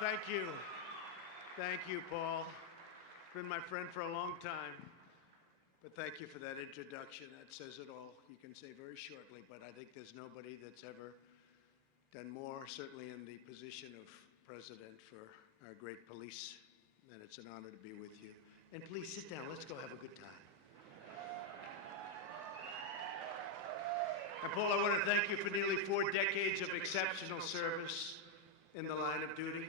Thank you. Thank you, Paul. Been my friend for a long time. But thank you for that introduction. That says it all. You can say very shortly, but I think there's nobody that's ever done more, certainly in the position of president, for our great police. And it's an honor to be with you. And please sit down. Let's go have a good time. And Paul, I want to thank you for nearly 4 decades of exceptional service in the line of duty.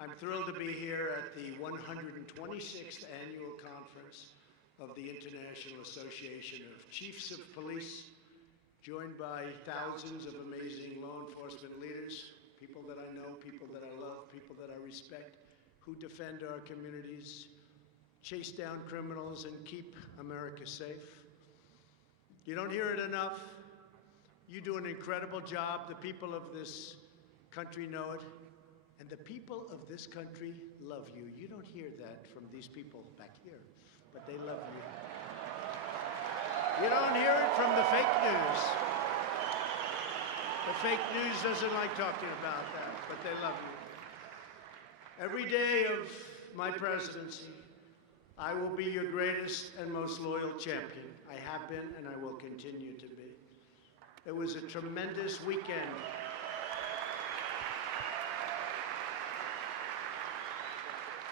I'm thrilled to be here at the 126th annual conference of the International Association of Chiefs of Police, joined by thousands of amazing law enforcement leaders, people that I know, people that I love, people that I respect, who defend our communities, chase down criminals, and keep America safe. You don't hear it enough. You do an incredible job. The people of this country know it. And the people of this country love you. You don't hear that from these people back here, but they love you. You don't hear it from the fake news. The fake news doesn't like talking about that, but they love you. Every day of my presidency, I will be your greatest and most loyal champion. I have been, and I will continue to be. It was a tremendous weekend.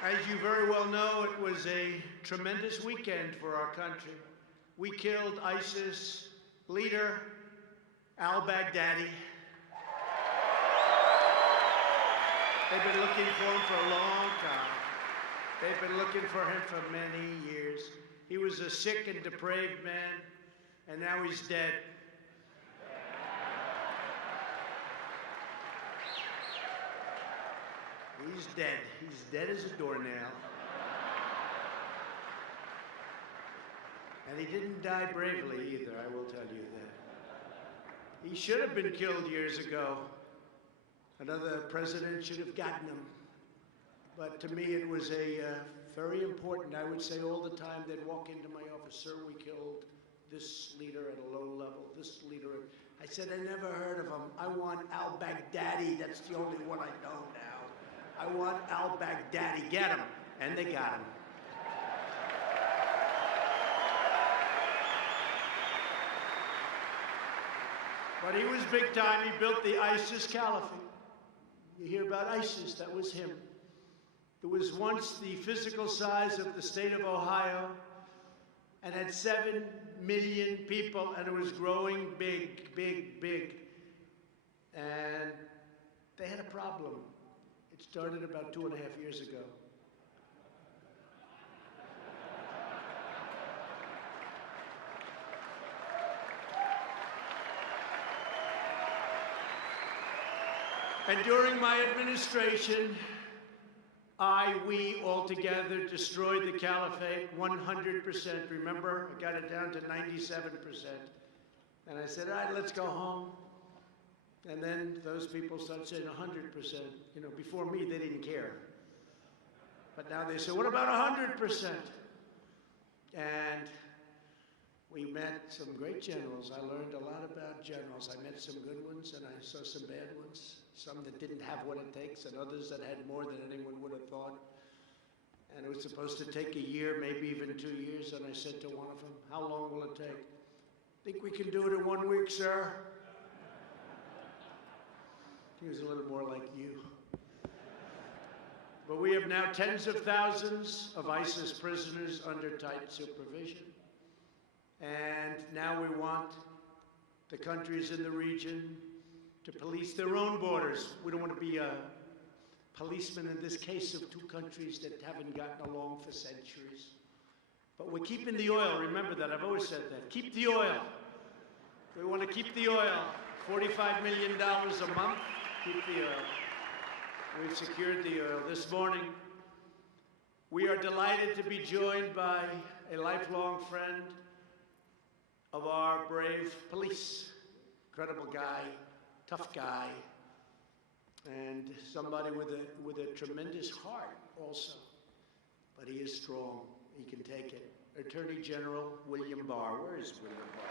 As you very well know, it was a tremendous weekend for our country. We killed ISIS leader al-Baghdadi. They've been looking for him for a long time. They've been looking for him for many years. He was a sick and depraved man, and now he's dead. He's dead. He's dead as a doornail. And he didn't die bravely either, I will tell you that. He should have been killed years ago. Another president should have gotten him. But to me, it was very important. I would say all the time they'd walk into my office, sir, we killed this leader at a low level, this leader. I said, I never heard of him. I want al-Baghdadi. That's the only one I know now. I want al-Baghdadi. Get him. And they got him. But he was big time. He built the ISIS caliphate. You hear about ISIS, that was him. It was once the physical size of the state of Ohio and had 7 million people, and it was growing big, big, big. And they had a problem. It started about 2.5 years ago. And during my administration, we all together destroyed the caliphate 100%. Remember, I got it down to 97%. And I said, all right, let's go home. And then those people started saying 100%. You know, before me, they didn't care. But now they say, what about 100%? And we met some great generals. I learned a lot about generals. I met some good ones, and I saw some bad ones. Some that didn't have what it takes, and others that had more than anyone would have thought. And it was supposed to take a year, maybe even 2 years. And I said to one of them, how long will it take? Think we can do it in 1 week, sir? He was a little more like you. But we have now tens of thousands of ISIS prisoners under tight supervision. And now we want the countries in the region to police their own borders. We don't want to be a policeman in this case of 2 countries that haven't gotten along for centuries. But we're keeping the oil. Remember that. I've always said that. Keep the oil. We want to keep the oil. $45 million a month. Keep the oil. We've secured the oil. This morning, we are delighted to be joined by a lifelong friend of our brave police. Incredible guy, tough guy, and somebody with a tremendous heart also. But he is strong. He can take it. Attorney General William Barr. Where is William Barr?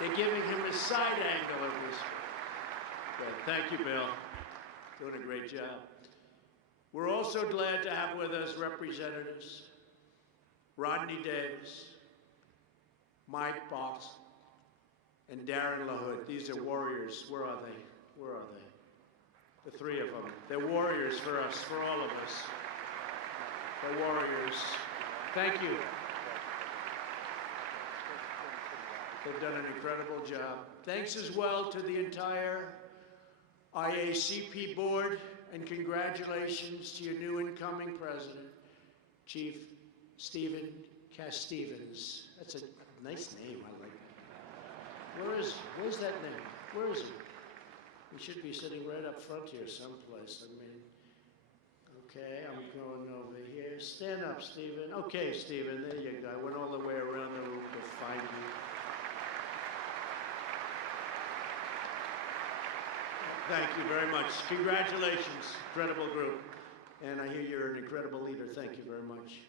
They're giving him a side angle of this. Good. Thank you, Bill. Doing a great job. We're also glad to have with us representatives Rodney Davis, Mike Box, and Darren LaHood. These are warriors. Where are they? Where are they? The three of them. They're warriors for us, for all of us. They're warriors. Thank you. They've done an incredible job. Thanks as well to the entire IACP board, and congratulations to your new incoming president, Chief Stephen Cass-Stevens. That's a nice name, I like that. Where's that name? Where is he? He should be sitting right up front here someplace. I mean, okay, I'm going over here. Stand up, Stephen. Okay, Stephen, there you go. I went all the way around the room to find you. Thank you very much. Congratulations, incredible group. And I hear you're an incredible leader. Thank you very much.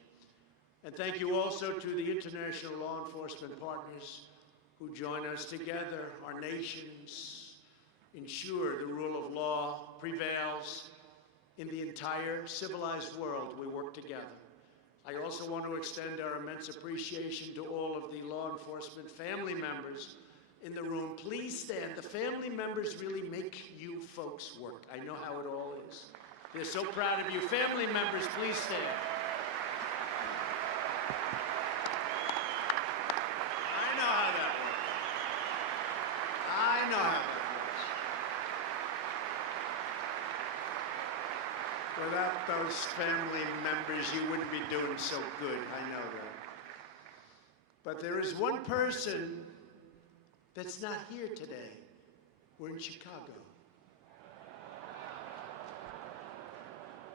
And thank you also to the international law enforcement partners who join us together. Our nations ensure the rule of law prevails in the entire civilized world. We work together. I also want to extend our immense appreciation to all of the law enforcement family members in the room. Please stand. The family members really make you folks work. I know how it all is. They're so proud of you. Family members, please stand. I know how that works. I know how that works. Without those family members, you wouldn't be doing so good. I know that. But there is one person that's not here today. We're in Chicago.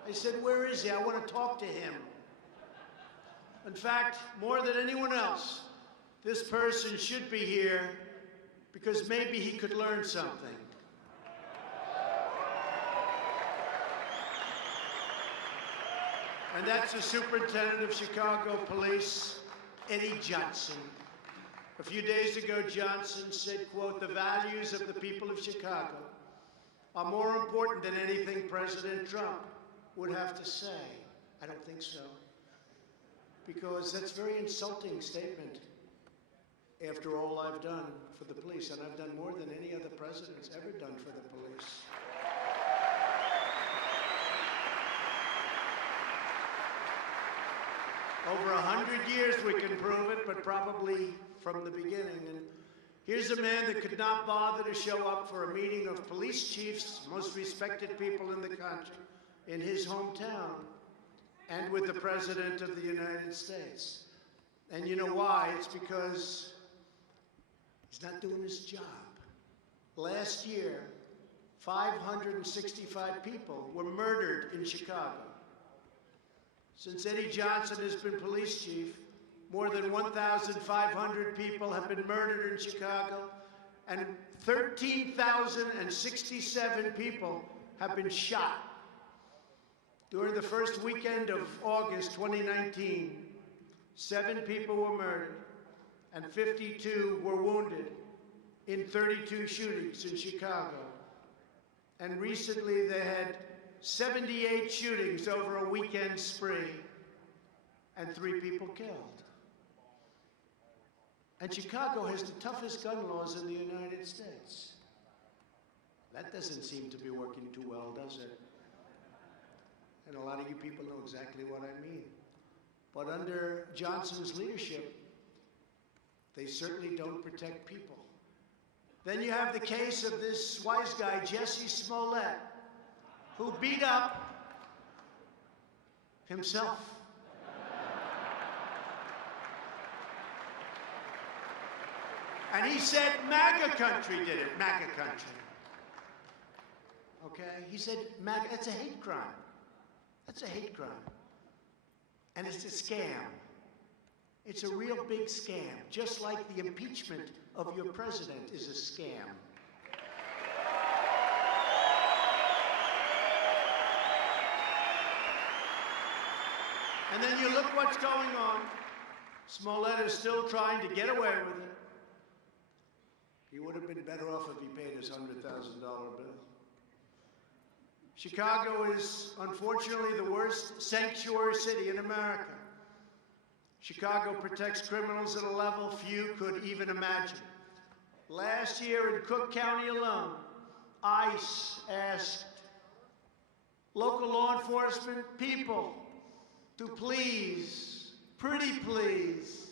I said, where is he? I want to talk to him. In fact, more than anyone else, this person should be here because maybe he could learn something. And that's the Superintendent of Chicago Police, Eddie Johnson. A few days ago, Johnson said, quote, "The values of the people of Chicago are more important than anything President Trump would have to say." I don't think so. Because that's a very insulting statement after all I've done for the police. And I've done more than any other president's ever done for the police. Over 100 years we can prove it, but probably from the beginning. And here's a man that could not bother to show up for a meeting of police chiefs, most respected people in the country, in his hometown, and with the President of the United States. And you know why? It's because he's not doing his job. Last year, 565 people were murdered in Chicago. Since Eddie Johnson has been police chief, more than 1,500 people have been murdered in Chicago, and 13,067 people have been shot. During the first weekend of August 2019, 7 people were murdered and 52 were wounded in 32 shootings in Chicago. And recently they had 78 shootings over a weekend spree and 3 people killed. And Chicago has the toughest gun laws in the United States. That doesn't seem to be working too well, does it? And a lot of you people know exactly what I mean. But under Johnson's leadership, they certainly don't protect people. Then you have the case of this wise guy, Jesse Smollett, who beat up himself. And he said MAGA country did it, MAGA country. Okay? He said MAGA, that's a hate crime. That's a hate crime. And it's a scam. It's a real big scam, just like the impeachment of your president is a scam. And then you look what's going on. Smollett is still trying to get away with it. He would have been better off if he paid his $100,000 bill. Chicago is, unfortunately, the worst sanctuary city in America. Chicago protects criminals at a level few could even imagine. Last year in Cook County alone, ICE asked local law enforcement people to please, pretty please,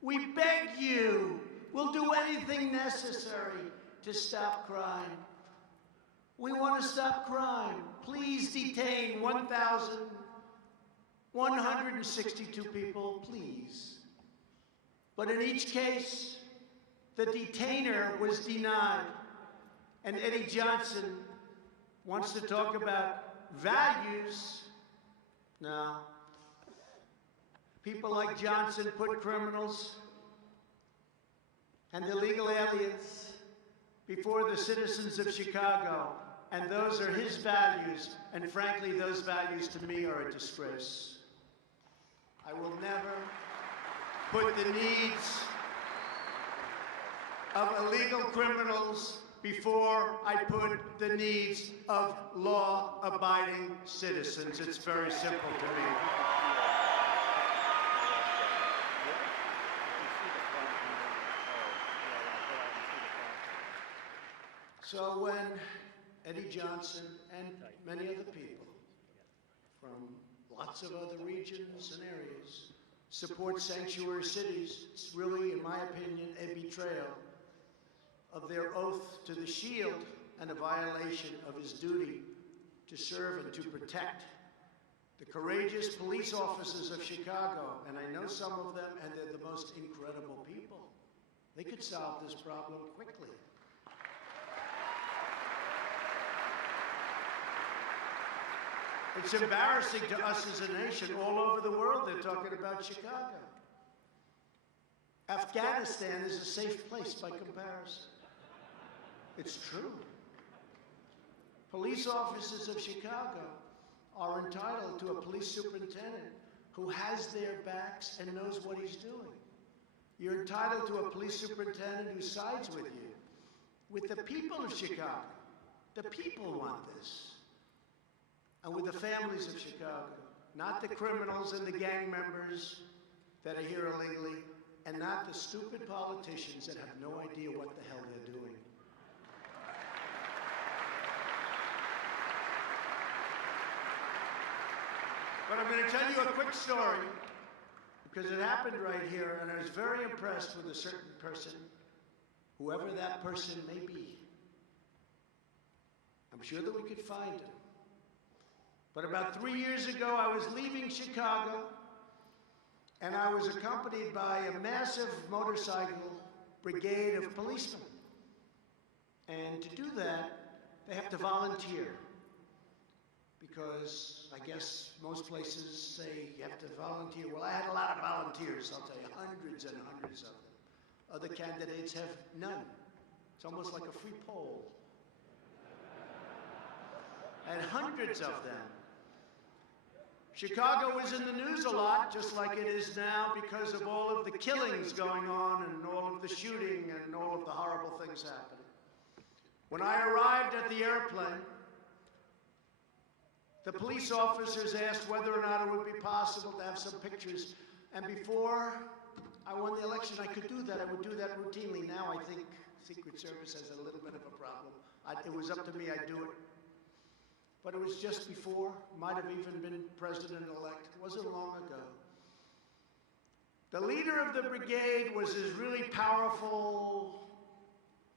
we beg you, we'll do anything necessary to stop crime. We want to stop crime. Please detain 1,162 people, please. But in each case, the detainer was denied. And Eddie Johnson wants to talk about values. No. People like Johnson put criminals and illegal aliens before the citizens of Chicago. And those are his values. And frankly, those values to me are a disgrace. I will never put the needs of illegal criminals before I put the needs of law-abiding citizens. It's very simple to me. So when Eddie Johnson and many other people from lots of other regions and areas support sanctuary cities, it's really, in my opinion, a betrayal of their oath to the Shield and a violation of his duty to serve and to protect the courageous police officers of Chicago. And I know some of them, and they're the most incredible people. They could solve this problem quickly. It's embarrassing to us as a nation. All over the world, they're talking about Chicago. Afghanistan is a safe place by comparison. It's true. Police officers of Chicago are entitled to a police superintendent who has their backs and knows what he's doing. You're entitled to a police superintendent who sides with you, with the people of Chicago. The people want this. And with the families of Chicago, not the criminals and the gang members that are here illegally, and not the stupid politicians that have no idea what the hell they're doing. But I'm going to tell you a quick story, because it happened right here, and I was very impressed with a certain person, whoever that person may be. I'm sure that we could find him. But about 3 years ago, I was leaving Chicago, and I was accompanied by a massive motorcycle brigade of policemen. And to do that, they have to volunteer, because I guess most places say you have to volunteer. Well, I had a lot of volunteers, I'll tell you, hundreds and hundreds of them. Other candidates have none. It's almost like a free poll. And hundreds of them. Chicago is in the news a lot, just like it is now, because of all of the killings going on and all of the shooting and all of the horrible things happening. When I arrived at the airplane, the police officers asked whether or not it would be possible to have some pictures. And before I won the election, I could do that. I would do that routinely. Now I think Secret Service has a little bit of a problem. It was up to me, I'd do it. But it was just before, might have even been president-elect. It wasn't long ago. The leader of the brigade was this really powerful,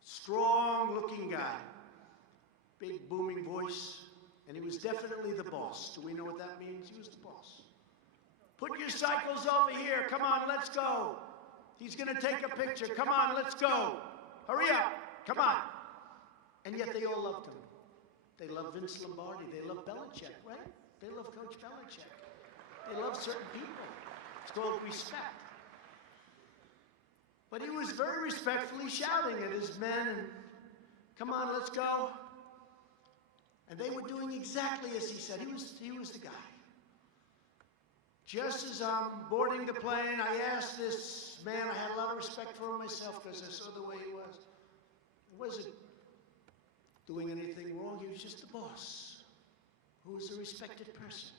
strong-looking guy. Big, booming voice. And he was definitely the boss. Do we know what that means? He was the boss. Put your cycles over here. Come on, let's go. He's going to take a picture. Come on, let's go. Hurry up. Come on. And yet they all loved him. They love Vince Lombardi. They love Belichick, right? They love Coach Belichick. They love certain people. It's called respect. But he was very respectfully shouting at his men, and come on, let's go. And they were doing exactly as he said. He was the guy. Just as I'm boarding the plane, I asked this man, I had a lot of respect for him myself because I saw the way he was. wasn't doing anything wrong. He was just the boss, who was a respected person.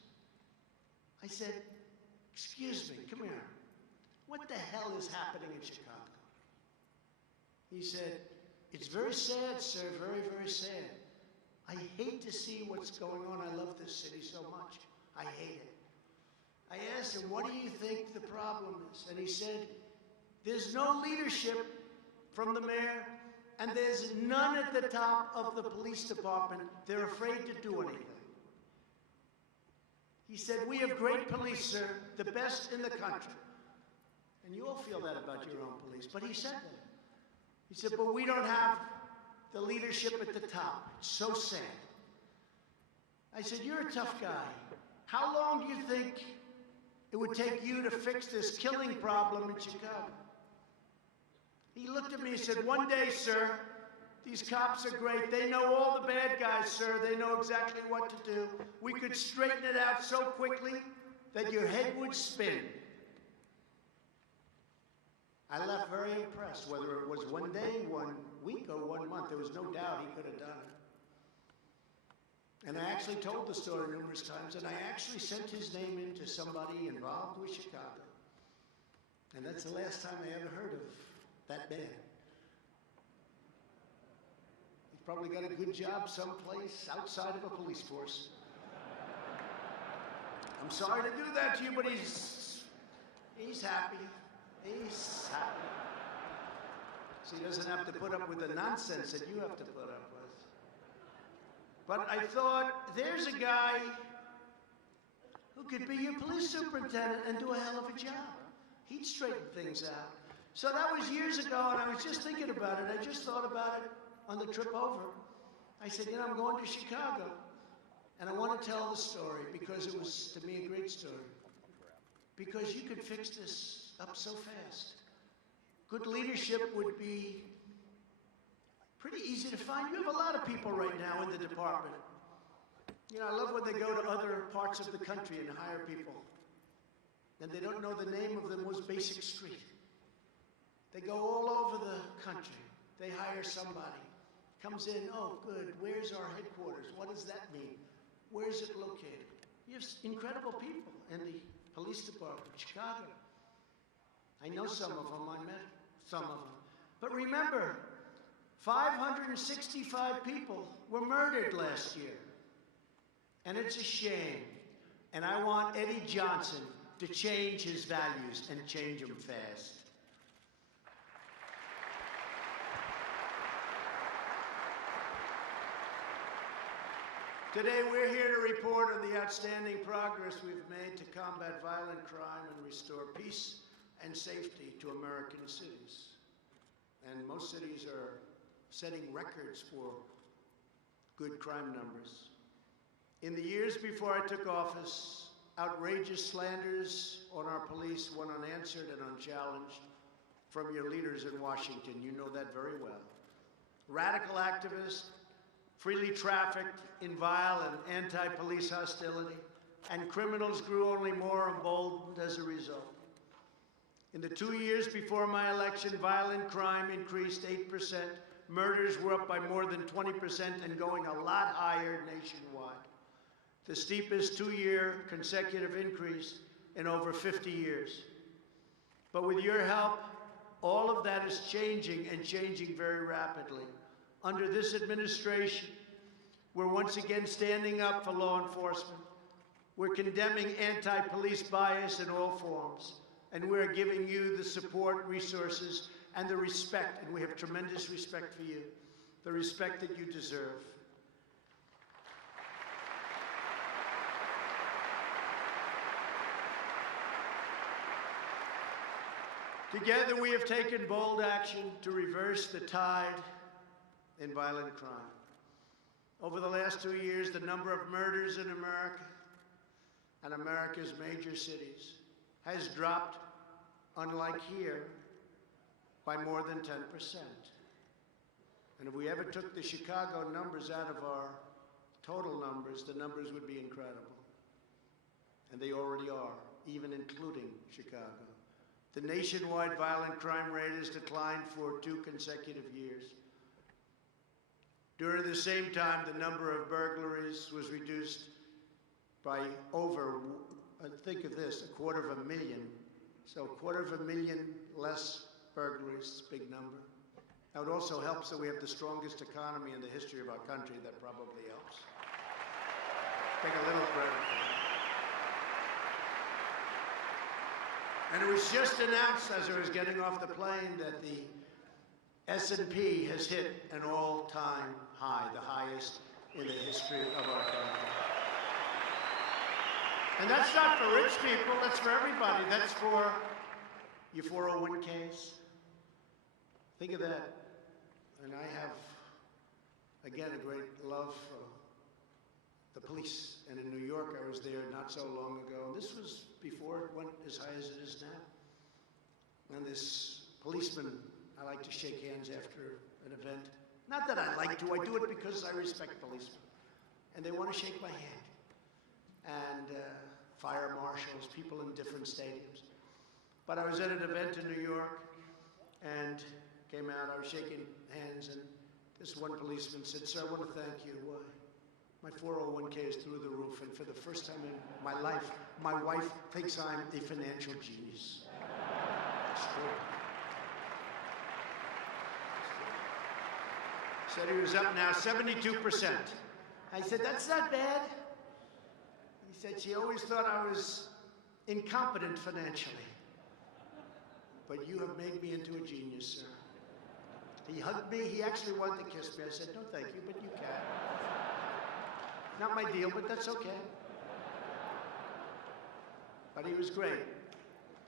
I said, excuse me, come here. What the hell is happening in Chicago? He said, it's very sad, sir, very, very sad. I hate to see what's going on. I love this city so much. I hate it. I asked him, what do you think the problem is? And he said, there's no leadership from the mayor, and there's none at the top of the police department. They're afraid to do anything. He said, we have great police, sir, the best in the country. And you all feel that about your own police, but he said that. He said, but we don't have the leadership at the top. It's so sad. I said, you're a tough guy. How long do you think it would take you to fix this killing problem in Chicago? He looked at me and said, one day, sir, these cops are great. They know all the bad guys, sir. They know exactly what to do. We could straighten it out so quickly that your head would spin. I left very impressed, whether it was one day, 1 week, or 1 month. There was no doubt he could have done it. And I actually told the story numerous times, and I actually sent his name in to somebody involved with Chicago. And that's the last time I ever heard of that man. He's probably got a good job someplace outside of a police force. I'm sorry to do that to you, but he's happy. He's happy. So he doesn't have to put up with the nonsense that you have to put up with. But I thought, there's a guy who could be your police superintendent and do a hell of a job. He'd straighten things out. So that was years ago, and I was just thinking about it. I just thought about it on the trip over. I said, you know, I'm going to Chicago, and I want to tell the story because it was, to me, a great story. Because you could fix this up so fast. Good leadership would be pretty easy to find. You have a lot of people right now in the department. You know, I love when they go to other parts of the country and hire people, and they don't know the name of the most basic street. They go all over the country. They hire somebody. Comes in, oh, good, where's our headquarters? What does that mean? Where's it located? You have incredible people in the police department, Chicago. I know some of them, I met some of them. But remember, 565 people were murdered last year. And it's a shame. And I want Eddie Johnson to change his values and change them fast. Today we're here to report on the outstanding progress we've made to combat violent crime and restore peace and safety to American cities. And most cities are setting records for good crime numbers. In the years before I took office, outrageous slanders on our police went unanswered and unchallenged from your leaders in Washington. You know that very well. Radical activists freely trafficked in vile and anti-police hostility, and criminals grew only more emboldened as a result. In the 2 years before my election, violent crime increased 8%, murders were up by more than 20% and going a lot higher nationwide. The steepest 2-year consecutive increase in over 50 years. But with your help, all of that is changing and changing very rapidly. Under this administration, we're once again standing up for law enforcement. We're condemning anti-police bias in all forms. And we're giving you the support, resources, and the respect, and we have tremendous respect for you, the respect that you deserve. Together, we have taken bold action to reverse the tide in violent crime. Over the last 2 years, the number of murders in America and America's major cities has dropped, unlike here, by more than 10%. And if we ever took the Chicago numbers out of our total numbers, the numbers would be incredible. And they already are, even including Chicago. The nationwide violent crime rate has declined for 2 consecutive years. During the same time, the number of burglaries was reduced by over, think of this, 250,000. So 250,000 less burglaries, big number. Now it also helps that we have the strongest economy in the history of our country. That probably helps. Take a little credit for that. And it was just announced as I was getting off the plane that the S&P has hit an all-time high, the highest in the history of our country. And that's not for rich people, that's for everybody. That's for your 401ks. Think of that. And I have, again, a great love for the police. And in New York, I was there not so long ago. This was before it went as high as it is now. And this policeman, I like to shake hands after an event. Not that I like to, I do it because I respect policemen. And they want to shake my hand. And fire marshals, people in different stadiums. But I was at an event in New York and came out, I was shaking hands, and this one policeman said, "Sir, I want to thank you. Why? My 401k is through the roof, and for the first time in my life, my wife thinks I'm a financial genius." It's true. Said he was up now 72%. I said, "That's not bad." He said, "She always thought I was incompetent financially. But you have made me into a genius, sir." He hugged me. He actually wanted to kiss me. I said, "No, thank you, but you can." Not my deal, but that's okay. But he was great.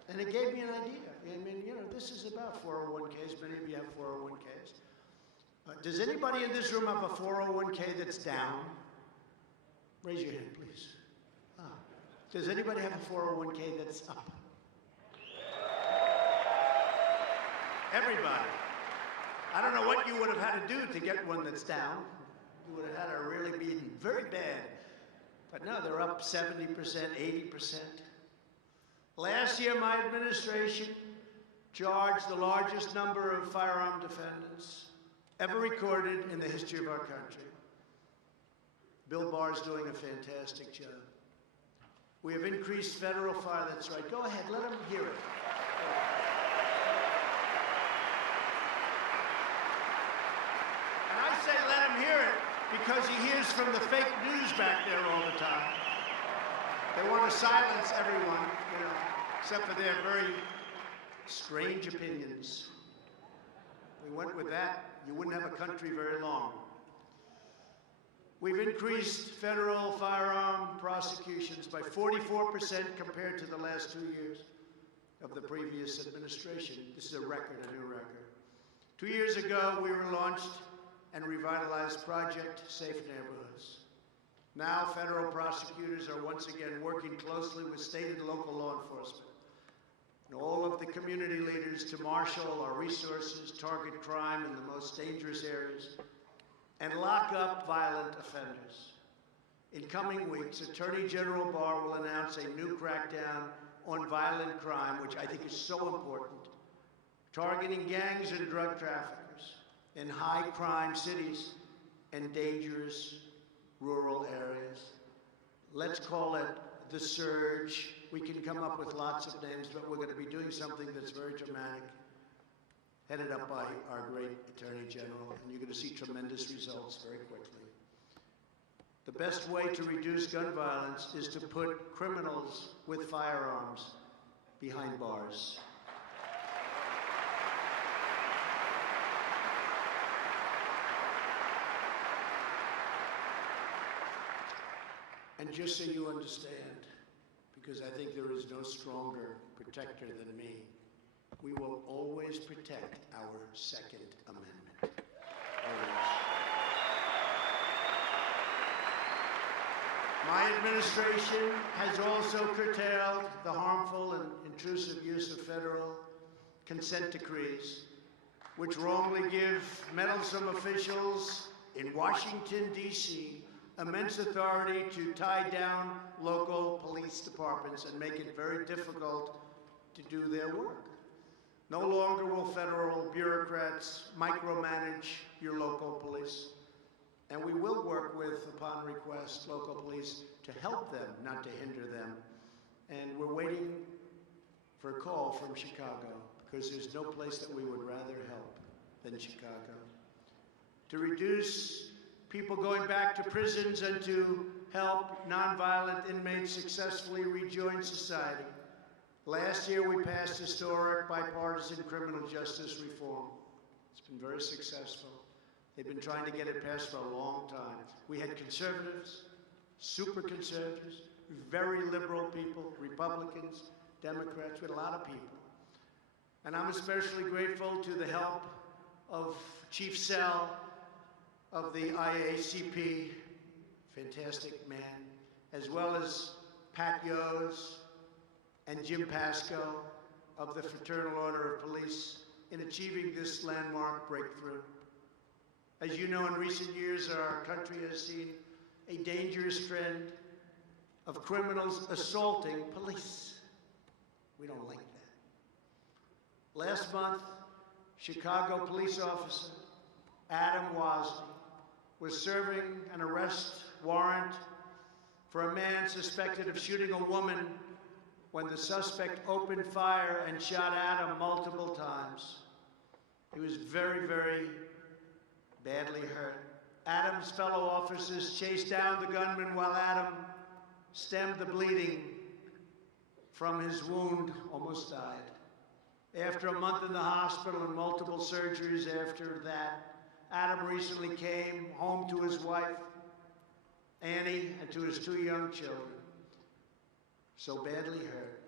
And it gave me an idea. I mean, you know, this is about 401ks. Many of you have 401ks. Does anybody in this room have a 401k that's down? Raise your hand, please. Does anybody have a 401k that's up? Everybody. I don't know what you would have had to do to get one that's down. You would have had to really be very bad. But no, they're up 70%, 80%. Last year, my administration charged the largest number of firearm defendants ever recorded in the history of our country. Bill Barr's doing a fantastic job. We have increased federal fire. That's right. Go ahead, let him hear it. And I say let him hear it because he hears from the fake news back there all the time. They want to silence everyone, you know, except for their very strange opinions. We went with that, you wouldn't have a country very long. We've increased federal firearm prosecutions by 44% compared to the last 2 years of the previous administration. This is a record, a new record. 2 years ago, we launched and revitalized Project Safe Neighborhoods. Now, federal prosecutors are once again working closely with state and local law enforcement and all of the community leaders to marshal our resources, target crime in the most dangerous areas, and lock up violent offenders. In coming weeks, Attorney General Barr will announce a new crackdown on violent crime, which I think is so important, targeting gangs and drug traffickers in high-crime cities and dangerous rural areas. Let's call it the surge. We can come up with lots of names, but we're going to be doing something that's very dramatic, headed up by our great Attorney General, and you're going to see tremendous results very quickly. The best way to reduce gun violence is to put criminals with firearms behind bars. And just so you understand, because I think there is no stronger protector than me, we will always protect our Second Amendment. Always. My administration has also curtailed the harmful and intrusive use of federal consent decrees, which wrongly give meddlesome officials in Washington, D.C., immense authority to tie down local police departments and make it very difficult to do their work. No longer will federal bureaucrats micromanage your local police. And we will work with, upon request, local police to help them, not to hinder them. And we're waiting for a call from Chicago, because there's no place that we would rather help than Chicago. To reduce people going back to prisons and to help nonviolent inmates successfully rejoin society. Last year, we passed historic bipartisan criminal justice reform. It's been very successful. They've been trying to get it passed for a long time. We had conservatives, super conservatives, very liberal people, Republicans, Democrats, with a lot of people. And I'm especially grateful to the help of Chief Sell of the IACP, fantastic man, as well as Pat Yos and Jim Pasco of the Fraternal Order of Police in achieving this landmark breakthrough. As you know, in recent years, our country has seen a dangerous trend of criminals assaulting police. We don't like that. Last month, Chicago police officer Adam Wasley was serving an arrest warrant for a man suspected of shooting a woman when the suspect opened fire and shot Adam multiple times. He was very, very badly hurt. Adam's fellow officers chased down the gunman while Adam stemmed the bleeding from his wound, almost died. After a month in the hospital and multiple surgeries after that, Adam recently came home to his wife, Annie, and to his 2 young children, so badly hurt.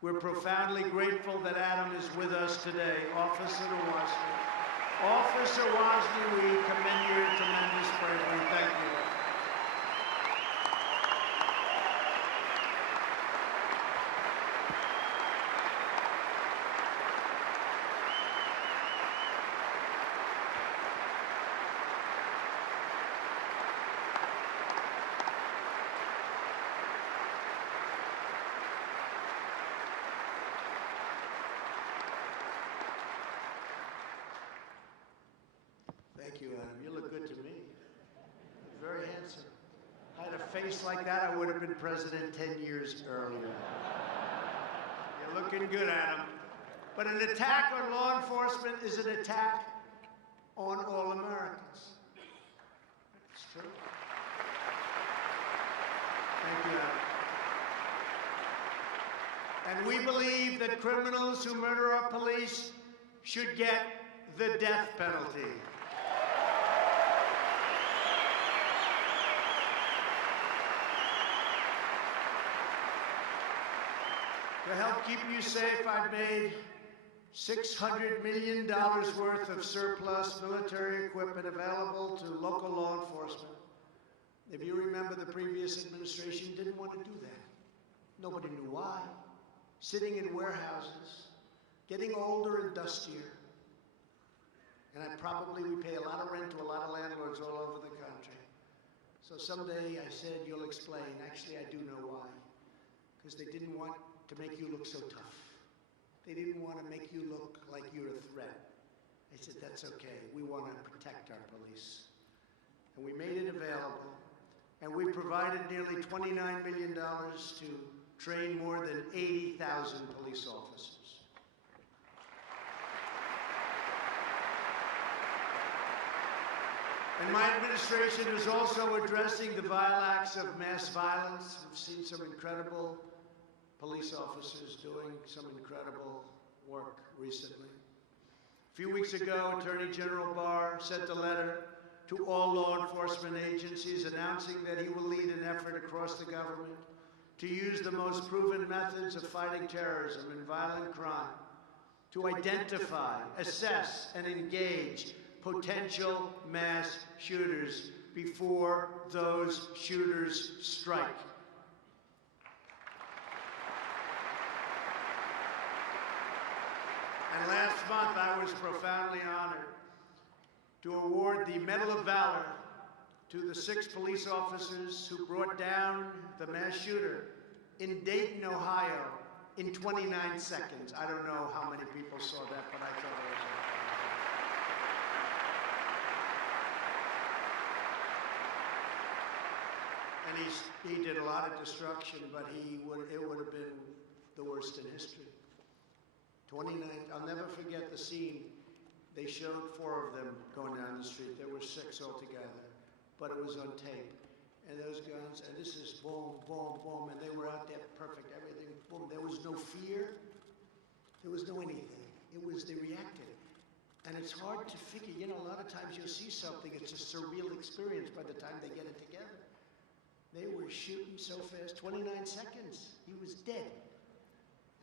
We're profoundly grateful that Adam is with us today. Officer Wasley. Officer Wasley, we commend your tremendous bravery. Thank you. Thank you, Adam. You look good to me. Very handsome. I had a face like that, I would have been president 10 years earlier. You're looking good, Adam. But an attack on law enforcement is an attack on all Americans. It's true. Thank you, Adam. And we believe that criminals who murder our police should get the death penalty. To help keep you safe, I've made $600 million worth of surplus military equipment available to local law enforcement. If you remember, the previous administration didn't want to do that. Nobody knew why. Sitting in warehouses, getting older and dustier. And we pay a lot of rent to a lot of landlords all over the country. So someday I said, you'll explain. Actually, I do know why. Because they didn't want to make you look so tough. They didn't want to make you look like you're a threat. I said, that's okay. We want to protect our police. And we made it available. And we provided nearly $29 million to train more than 80,000 police officers. And my administration is also addressing the vile acts of mass violence. We've seen some incredible police officers doing some incredible work recently. A few weeks ago, Attorney General Barr sent a letter to all law enforcement agencies announcing that he will lead an effort across the government to use the most proven methods of fighting terrorism and violent crime to identify, assess, and engage potential mass shooters before those shooters strike. And last month, I was profoundly honored to award the Medal of Valor to the 6 police officers who brought down the mass shooter in Dayton, Ohio, in 29 seconds. I don't know how many people saw that, but I thought it was And he did a lot of destruction, but it would have been the worst in history. 29, I'll never forget the scene. They showed 4 of them going down the street. There were 6 altogether, but it was on tape. And those guns, and this is boom, boom, boom, and they were out there perfect, everything, boom. There was no fear. There was no anything. It was, they reacted. And it's hard to figure, you know, a lot of times you'll see something, it's a surreal experience by the time they get it together. They were shooting so fast, 29 seconds, he was dead.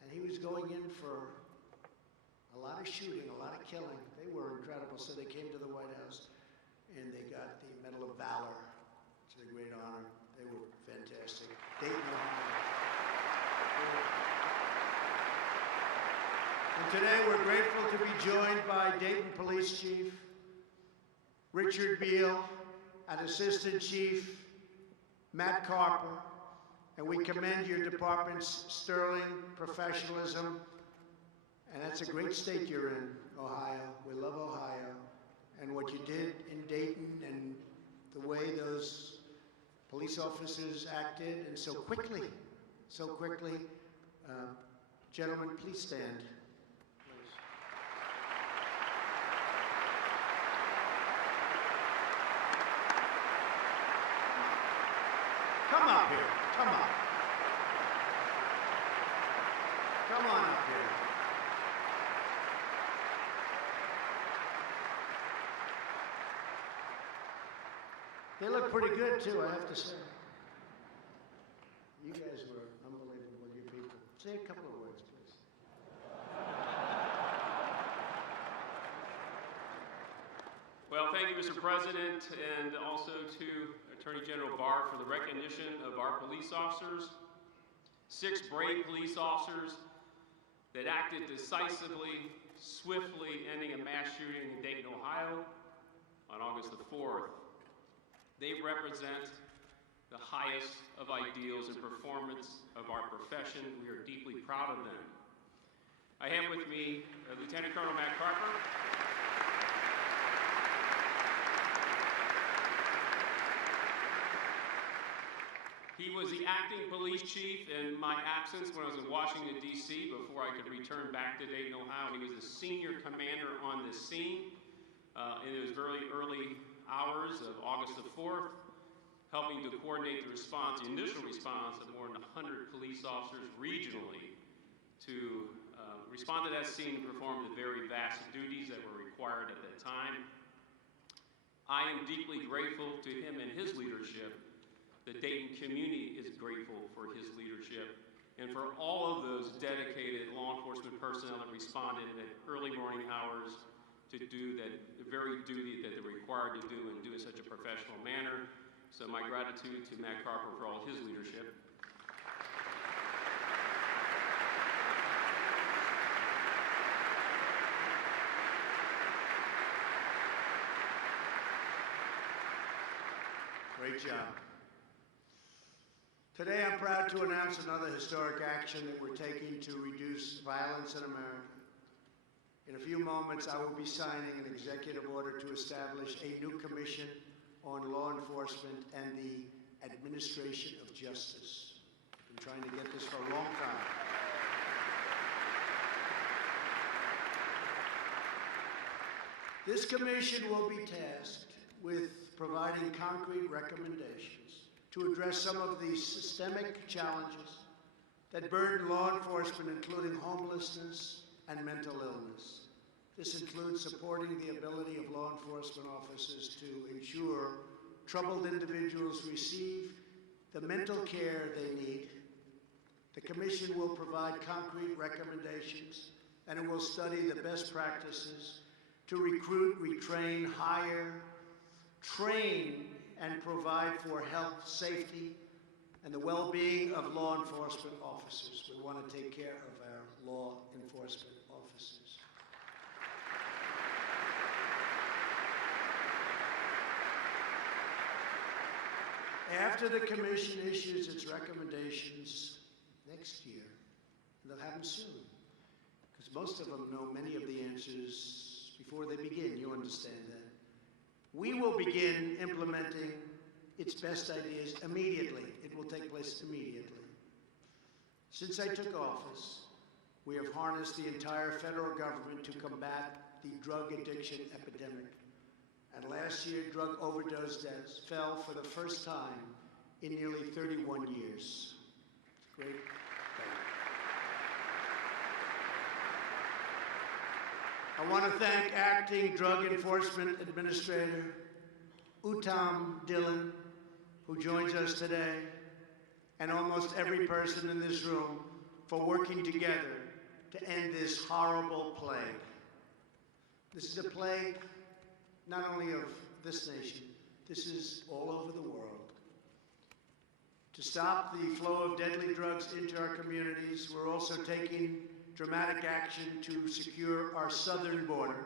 And he was going in for a lot of shooting, a lot of killing. They were incredible, so they came to the White House and they got the Medal of Valor. It's a great honor. They were fantastic. Dayton, Ohio. And today we're grateful to be joined by Dayton Police Chief Richard Beal and Assistant Chief Matt Carper, and we commend your department's sterling professionalism. And that's a great state you're in, Ohio. We love Ohio. And what you did in Dayton and the way those police officers acted, and so quickly. Gentlemen, please stand. Please. Come up here. Come up. Come on up here. They look pretty good, too, I have to say. You guys were unbelievable, you people. Say a couple of words, please. Well, thank you, Mr. President, and also to Attorney General Barr for the recognition of our police officers. 6 brave police officers that acted decisively, swiftly, ending a mass shooting in Dayton, Ohio on August the 4th. They represent the highest of ideals and performance of our profession. We are deeply proud of them. I have with me Lieutenant Colonel Matt Carper. He was the acting police chief in my absence when I was in Washington, D.C. before I could return back to Dayton, Ohio. He was the senior commander on the scene in those very early hours of August the 4th, helping to coordinate the response, the initial response of more than 100 police officers regionally to respond to that scene and perform the very vast duties that were required at that time. I am deeply grateful to him and his leadership. The Dayton community is grateful for his leadership and for all of those dedicated law enforcement personnel that responded in the early morning hours to do that very duty that they're required to do and do in such a professional manner. So my gratitude to Matt Carper for all his leadership. Great job. Today I'm proud to announce another historic action that we're taking to reduce violence in America. In a few moments, I will be signing an executive order to establish a new commission on law enforcement and the administration of justice. I've been trying to get this for a long time. This commission will be tasked with providing concrete recommendations to address some of the systemic challenges that burden law enforcement, including homelessness and mental illness. This includes supporting the ability of law enforcement officers to ensure troubled individuals receive the mental care they need. The Commission will provide concrete recommendations, and it will study the best practices to recruit, retrain, hire, train, and provide for health, safety, and the well-being of law enforcement officers. We want to take care of our law enforcement officers. After the Commission issues its recommendations next year, they'll have them soon, because most of them know many of the answers before they begin. You understand that. We will begin implementing its best ideas immediately. It will take place immediately. Since I took office, we have harnessed the entire federal government to combat the drug addiction epidemic. And last year, drug overdose deaths fell for the first time in nearly 31 years. It's great. I want to thank Acting Drug Enforcement Administrator Uttam Dillon, who joins us today, and almost every person in this room for working together to end this horrible plague. This is a plague not only of this nation, this is all over the world. To stop the flow of deadly drugs into our communities, we're also taking dramatic action to secure our southern border.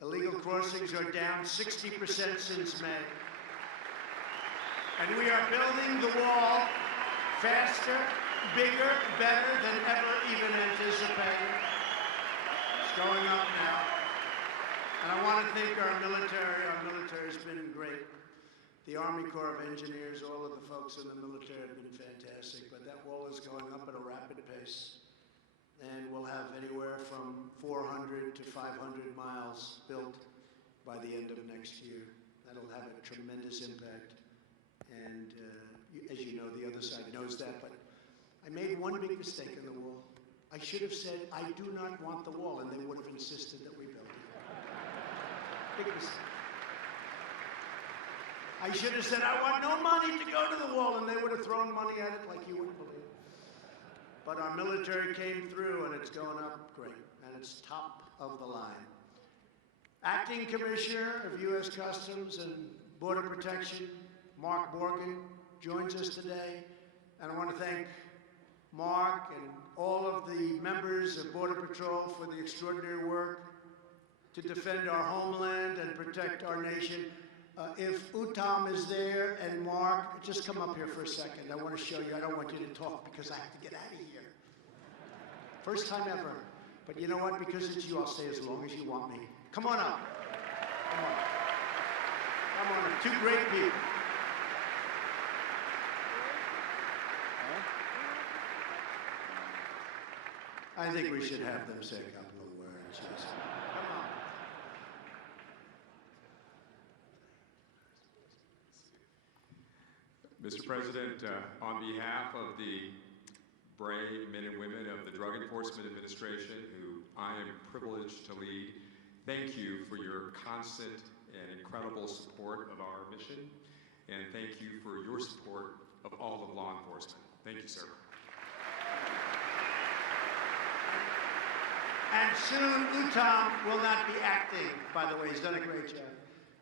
Illegal crossings are down 60% since May. And we are building the wall faster, bigger, better than ever even anticipated. It's going up now. And I want to thank our military. Our military has been great. The Army Corps of Engineers, all of the folks in the military have been fantastic, but that wall is going up at a rapid pace. And we'll have anywhere from 400 to 500 miles built by the end of next year. That'll have a tremendous impact. And as you know, the other side knows that, but I made one big mistake in the wall. I should have said, I do not want the wall, and they would have insisted that we build it. Big mistake. I should have said, I want no money to go to the wall, and they would have thrown money at it like you wouldn't believe. But our military came through, and it's going up great, and it's top of the line. Acting Commissioner of U.S. Customs and Border Protection, Mark Morgan, joins us today, and I want to thank Mark and all of the members of Border Patrol for the extraordinary work to defend our homeland and protect our nation. If Uttam is there and Mark, just come up here for a second. I want to show you. I don't want you to talk because I have to get out of here. First time ever. But you know what? Because it's you, I'll stay as long as you want me. Come on up. Come on. Come on up. Two great people. I think we should have them say a couple of words. Yes. Come on. Mr. President, on behalf of the brave men and women of the Drug Enforcement Administration, who I am privileged to lead, thank you for your constant and incredible support of our mission, and thank you for your support of all of law enforcement. Thank you, sir. And soon, Uttam will not be acting, by the way. He's done a great job.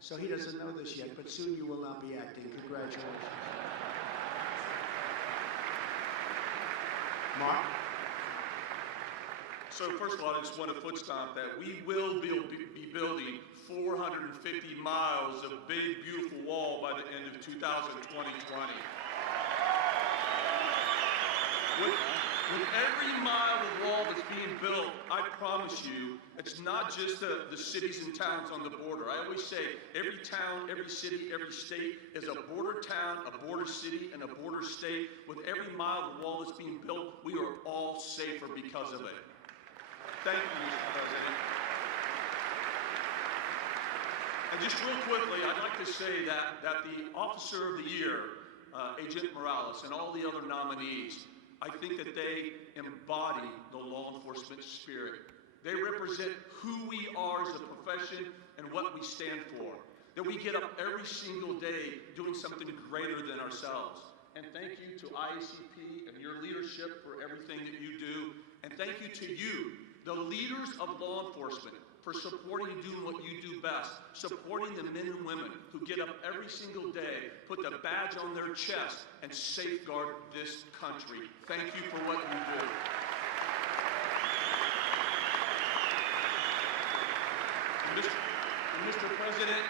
So he doesn't know this yet, but soon you will not be acting. Congratulations. Mark? So first of all, I just want to foot stomp that we will be building 450 miles of big, beautiful wall by the end of 2020. With every mile of wall that's being built, I promise you, it's not just the cities and towns on the border. I always say every town, every city, every state is a border town, a border city, and a border state. With every mile of wall that's being built, we are all safer because of it. Thank you, Mr. President. And just real quickly, I'd like to say that the Officer of the Year, Agent Morales, and all the other nominees, I think that they embody the law enforcement spirit. They represent who we are as a profession and what we stand for. That we get up every single day doing something greater than ourselves. And thank you to IACP and your leadership for everything that you do. And thank you to you, the leaders of law enforcement, for supporting and doing what you do best, supporting the men and women who get up every single day, put the badge on their chest, and safeguard this country. Thank you for what you do. And Mr. President,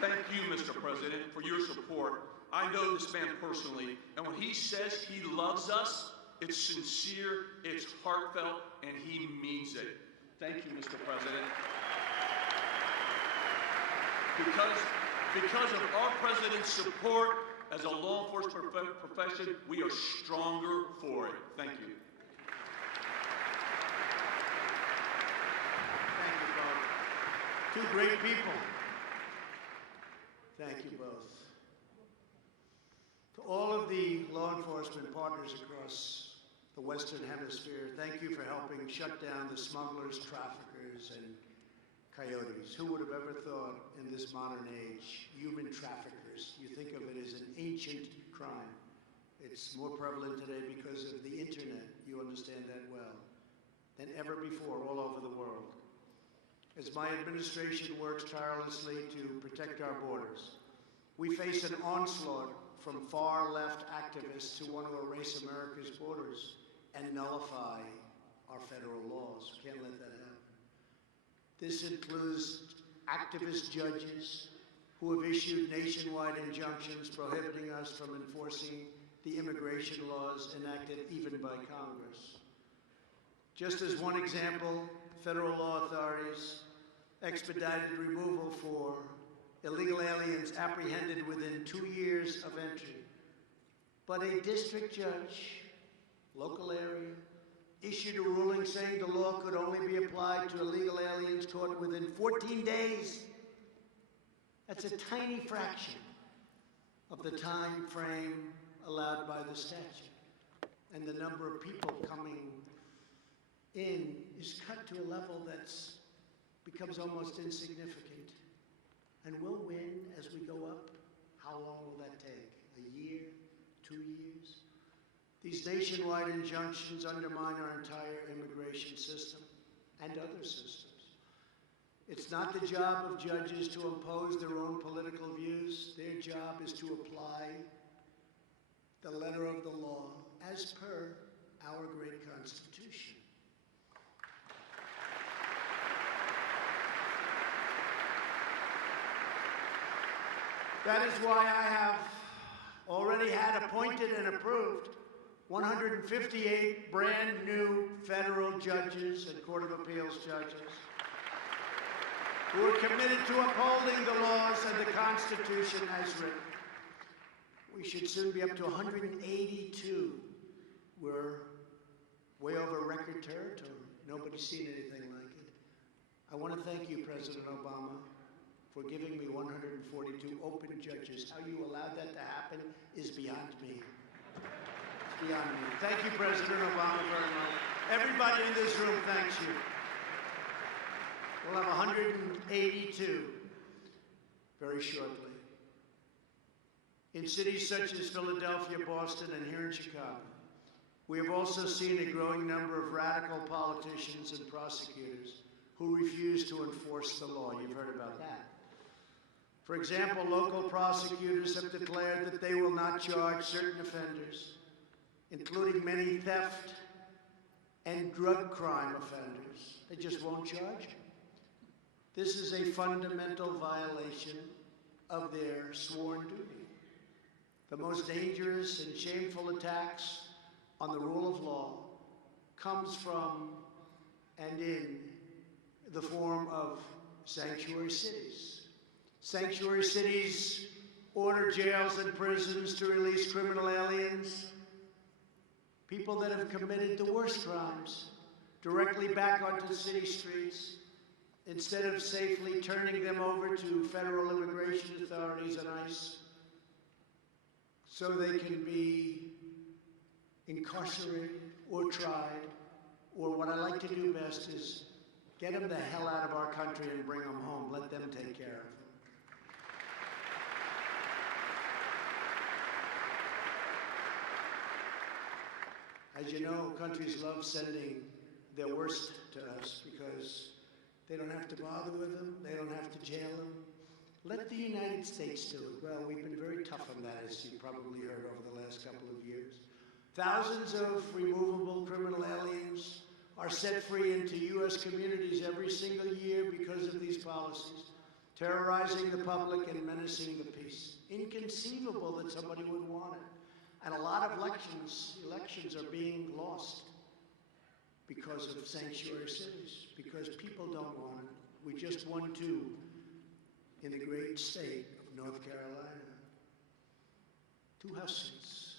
thank you, Mr. President, for your support. I know this man personally, and when he says he loves us, it's sincere, it's heartfelt, and he means it. Thank you, Mr. President. Because of our president's support as a law enforcement profession, we are stronger for it. Thank you. Thank you both. Two great people. Thank you both. To all of the law enforcement partners across the Western Hemisphere, thank you for helping shut down the smugglers, traffickers, and coyotes. Who would have ever thought in this modern age, human traffickers, you think of it as an ancient crime. It's more prevalent today because of the internet. You understand that well. Than ever before all over the world. As my administration works tirelessly to protect our borders, we face an onslaught from far-left activists who want to erase America's borders and nullify our federal laws. We can't let that happen. This includes activist judges who have issued nationwide injunctions prohibiting us from enforcing the immigration laws enacted even by Congress. Just as one example, federal law authorities expedited removal for illegal aliens apprehended within 2 years of entry. But a district judge, local area, issued a ruling saying the law could only be applied to illegal aliens caught within 14 days. That's a tiny fraction of the time frame allowed by the statute. And the number of people coming in is cut to a level that becomes almost insignificant. And we'll win as we go up. How long will that take? A year? 2 years? These nationwide injunctions undermine our entire immigration system and other systems. It's not the job of judges to impose their own political views. Their job is to apply the letter of the law as per our great Constitution. That is why I have already had appointed and approved 158 brand new federal judges and Court of Appeals judges who are committed to upholding the laws and the Constitution as written. We should soon be up to 182. We're way over record territory. Nobody's seen anything like it. I want to thank you, President Obama, for giving me 142 open judges. How you allowed that to happen is beyond me. It's beyond me. Thank you, President Obama, very much. Everybody in this room thanks you. We'll have 182 very shortly. In cities such as Philadelphia, Boston, and here in Chicago, we have also seen a growing number of radical politicians and prosecutors who refuse to enforce the law. You've heard about that. For example, local prosecutors have declared that they will not charge certain offenders, including many theft and drug crime offenders. They just won't charge them. This is a fundamental violation of their sworn duty. The most dangerous and shameful attacks on the rule of law comes from and in the form of sanctuary cities. Sanctuary cities order jails and prisons to release criminal aliens, people that have committed the worst crimes, directly back onto city streets, instead of safely turning them over to federal immigration authorities and ICE, so they can be incarcerated or tried, or what I like to do best is get them the hell out of our country and bring them home. Let them take care of them. As you know, countries love sending their worst to us because they don't have to bother with them, they don't have to jail them. Let the United States do it. Well, we've been very tough on that, as you've probably heard over the last couple of years. Thousands of removable criminal aliens are set free into U.S. communities every single year because of these policies, terrorizing the public and menacing the peace. Inconceivable that somebody would want it. And a lot of elections are being lost because of sanctuary cities, because people don't want it. We just won 2 in the great state of North Carolina. 2 House seats.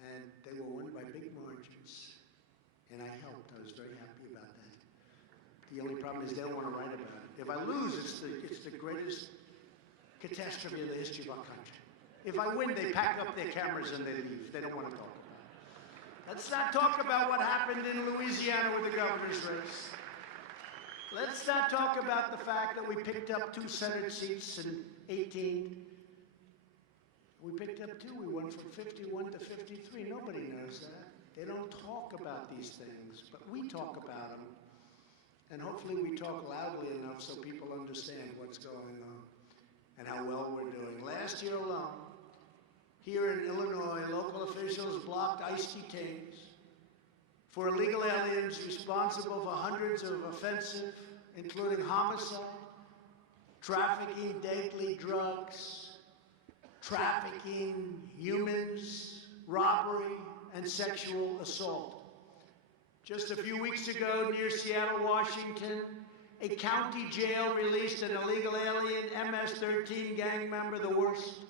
And they were won by big margins. And I helped. I was very happy about that. The only problem is they don't want to write about it. If I lose, it's the greatest catastrophe in the history of our country. If I win, they pack up their cameras and they leave. They don't want to talk about it. Let's not talk about what happened in Louisiana with the governor's race. Let's not talk about the fact that we picked up 2 Senate seats in 18. We picked up 2. We went from 51 to 53. Nobody knows that. They don't talk about these things, but we talk about them. And hopefully we talk loudly enough so people understand what's going on and how well we're doing. Last year alone, here in Illinois, local officials blocked ICE detainees for illegal aliens responsible for hundreds of offenses, including homicide, trafficking deadly drugs, trafficking humans, robbery, and sexual assault. Just a few weeks ago, near Seattle, Washington, a county jail released an illegal alien MS-13 gang member, the worst,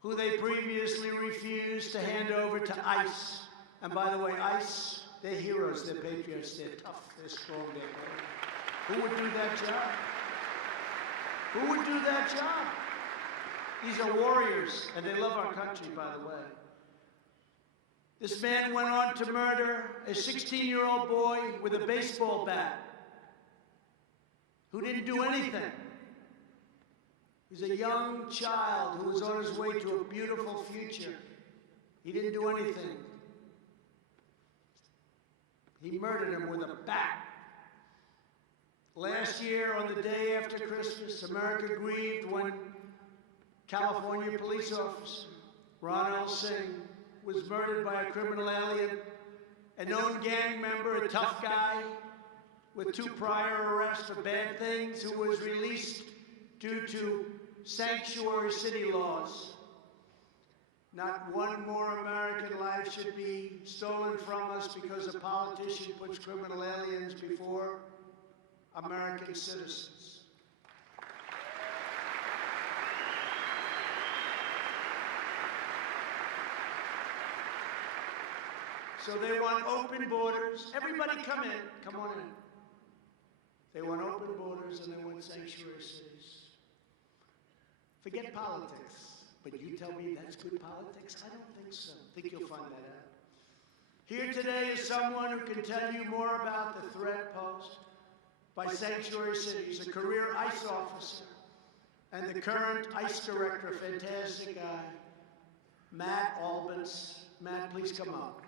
who they previously refused to hand over to ICE. And by the way, ICE, they're heroes, they're patriots, they're tough, they're strong, they're brave. Who would do that job? Who would do that job? These are warriors, and they love our country, by the way. This man went on to murder a 16-year-old boy with a baseball bat who didn't do anything. He's a young child who was on his way to a beautiful future. He didn't do anything. He murdered him with a bat. Last year, on the day after Christmas, America grieved when California police officer Ron Singh was murdered by a criminal alien, a known gang member, a tough guy with 2 prior arrests for bad things, who was released due to sanctuary city laws. Not one more American life should be stolen from us because a politician puts criminal aliens before American citizens. So they want open borders. Everybody come in. Come on in. They want open borders and they want sanctuary cities. Forget politics. But you tell me that's good politics? I don't think so. I think you'll find that out. Here today is someone who can tell you more about the threat posed by sanctuary cities, a career ICE officer and the current ICE director, a fantastic guy, Matt Albans. Matt, please come up.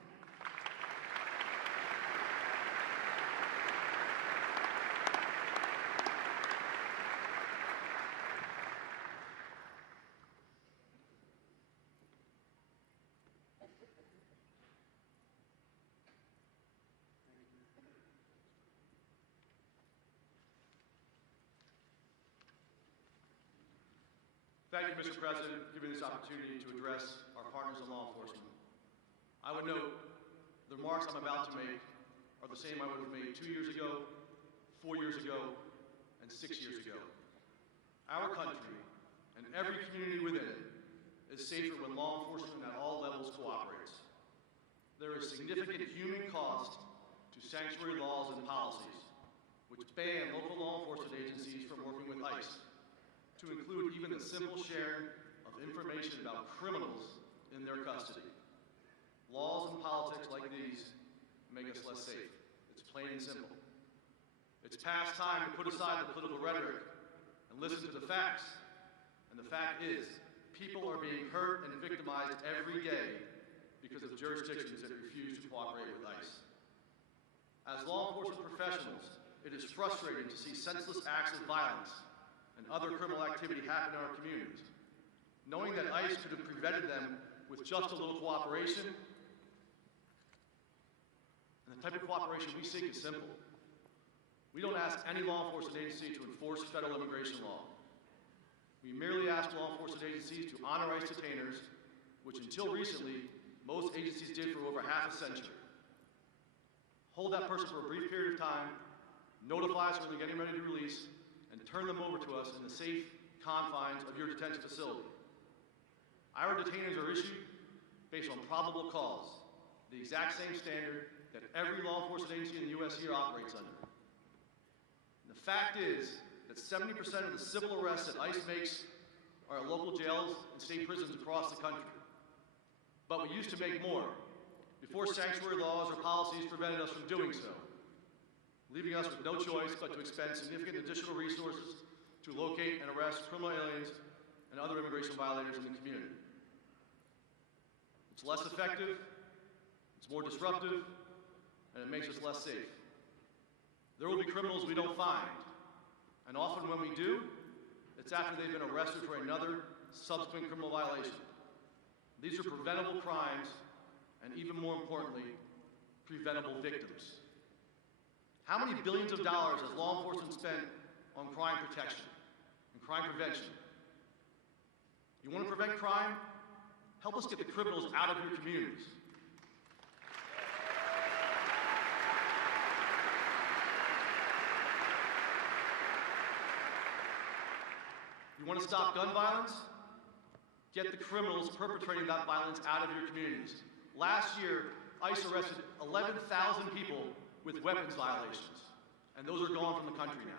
Thank you, Mr. President, for giving this opportunity to address our partners in law enforcement. I would note the remarks I'm about to make are the same I would have made 2 years ago, 4 years ago, and 6 years ago. Our country, and every community within it, is safer when law enforcement at all levels cooperates. There is significant human cost to sanctuary laws and policies, which ban local law enforcement agencies from working with ICE, to include even the simple sharing of information about criminals in their custody. Laws and politics like these make us less safe. It's plain and simple. It's past time to put aside the political rhetoric and listen to the facts. And the fact is, people are being hurt and victimized every day because of jurisdictions that refuse to cooperate with ICE. As law enforcement professionals, it is frustrating to see senseless acts of violence and other criminal activity happen in our communities. Knowing that ICE could have prevented them with just a little cooperation, and the type of cooperation we seek is simple. We don't ask any law enforcement agency to enforce federal immigration law. We merely ask law enforcement agencies to honor ICE detainers, which until recently, most agencies did for over half a century. Hold that person for a brief period of time, notify us when they're getting ready to release, and and turn them over to us in the safe confines of your detention facility. Our detainers are issued based on probable cause, the exact same standard that every law enforcement agency in the U.S. here operates under. And the fact is that 70% of the civil arrests that ICE makes are at local jails and state prisons across the country. But we used to make more before sanctuary laws or policies prevented us from doing so, leaving us with no choice but to expend significant additional resources to locate and arrest criminal aliens and other immigration violators in the community. It's less effective, it's more disruptive, and it makes us less safe. There will be criminals we don't find, and often when we do, it's after they've been arrested for another subsequent criminal violation. These are preventable crimes, and even more importantly, preventable victims. How many billions of dollars has law enforcement spent on crime protection and crime prevention? You want to prevent crime? Help us get the criminals out of your communities. You want to stop gun violence? Get the criminals perpetrating that violence out of your communities. Last year, ICE arrested 11,000 people with weapons violations, and those are gone from the country now.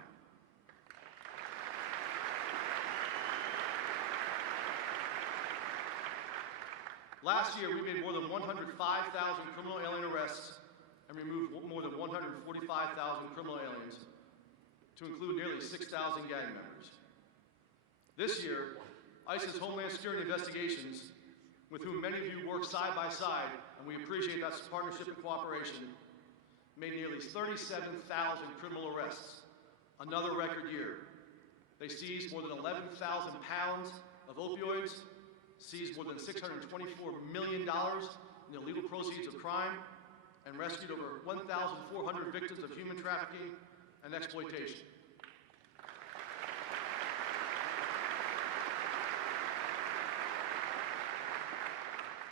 Last year, we made more than 105,000 criminal alien arrests and removed more than 145,000 criminal aliens, to include nearly 6,000 gang members. This year, ICE's Homeland Security Investigations, with whom many of you work side by side, and we appreciate that partnership and cooperation, made nearly 37,000 criminal arrests, another record year. They seized more than 11,000 pounds of opioids, seized more than $624 million in illegal proceeds of crime, and rescued over 1,400 victims of human trafficking and exploitation.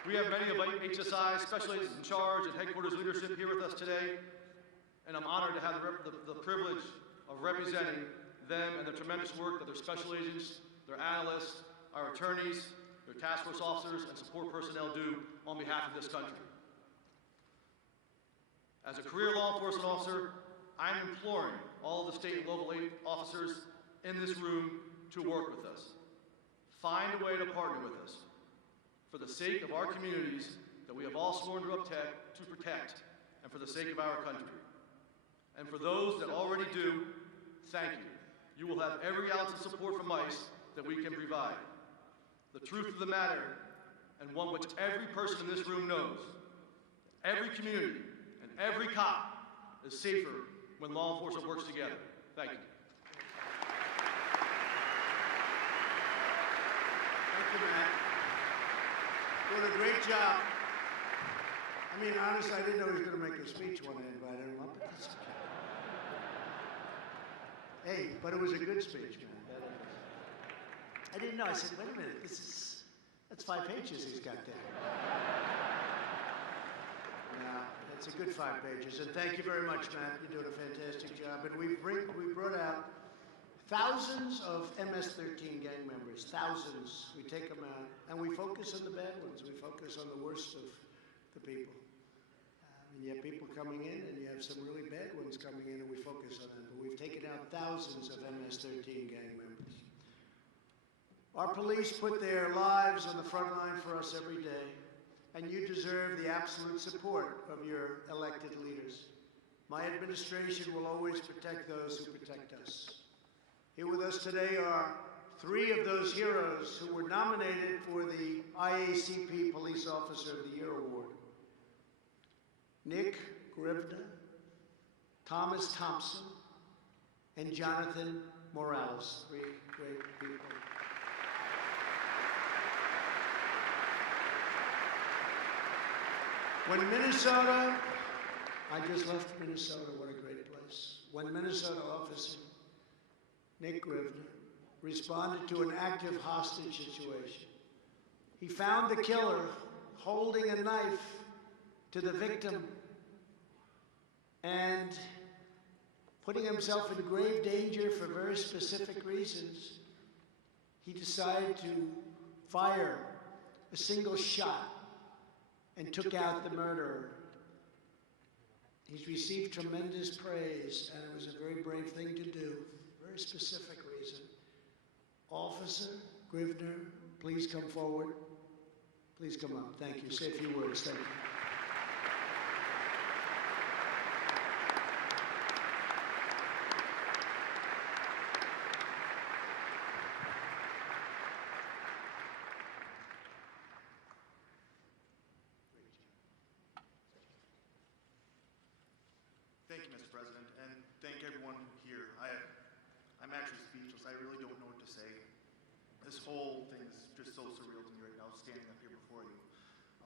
We have many of HSI's special agents in charge and headquarters leadership here with us today, and I'm honored to have the privilege of representing them and the tremendous work that their special agents, their analysts, our attorneys, their task force officers, and support personnel do on behalf of this country. As a career law enforcement officer, I'm imploring all of the state and local officers in this room to work with us. Find a way to partner with us for the sake of our communities that we have all sworn to protect, and for the sake of our country. And for those that already do, thank you. You will have every ounce of support from ICE that we can provide. The truth of the matter, and one which every person in this room knows, every community and every cop is safer when law enforcement works together. Thank you. Thank you, Matt. Doing a great job. I mean, honestly, I didn't know he was going to make a speech when I invited him up. But that's okay. Hey, but it was a good speech, man. I didn't know. I said, wait a minute, that's 5 pages he's got there. Yeah, it's a good 5 pages. And thank you very much, Matt. You're doing a fantastic job. And we brought out thousands of MS-13 gang members, thousands. We take them out, and we focus on the bad ones. We focus on the worst of the people. And you have people coming in, and you have some really bad ones coming in, and we focus on them. But we've taken out thousands of MS-13 gang members. Our police put their lives on the front line for us every day, and you deserve the absolute support of your elected leaders. My administration will always protect those who protect us. Here with us today are 3 of those heroes who were nominated for the IACP Police Officer of the Year Award. Nick Grivda, Thomas Thompson, and Jonathan Morales. 3 great people. When Minnesota, I just left Minnesota, what a great place. When Minnesota officer Nick Grivda responded to an active hostage situation, he found the killer holding a knife to the victim and putting himself in grave danger for very specific reasons, he decided to fire a single shot and took out the murderer. He's received tremendous praise, and it was a very brave thing to do, very specific reason. Officer Grivner, please come forward. Please come up. Thank you. Say a few words. Thank you. Thank you, Mr. President, and thank everyone here. I'm actually speechless. I really don't know what to say. This whole thing is just so surreal to me right now, standing up here before you.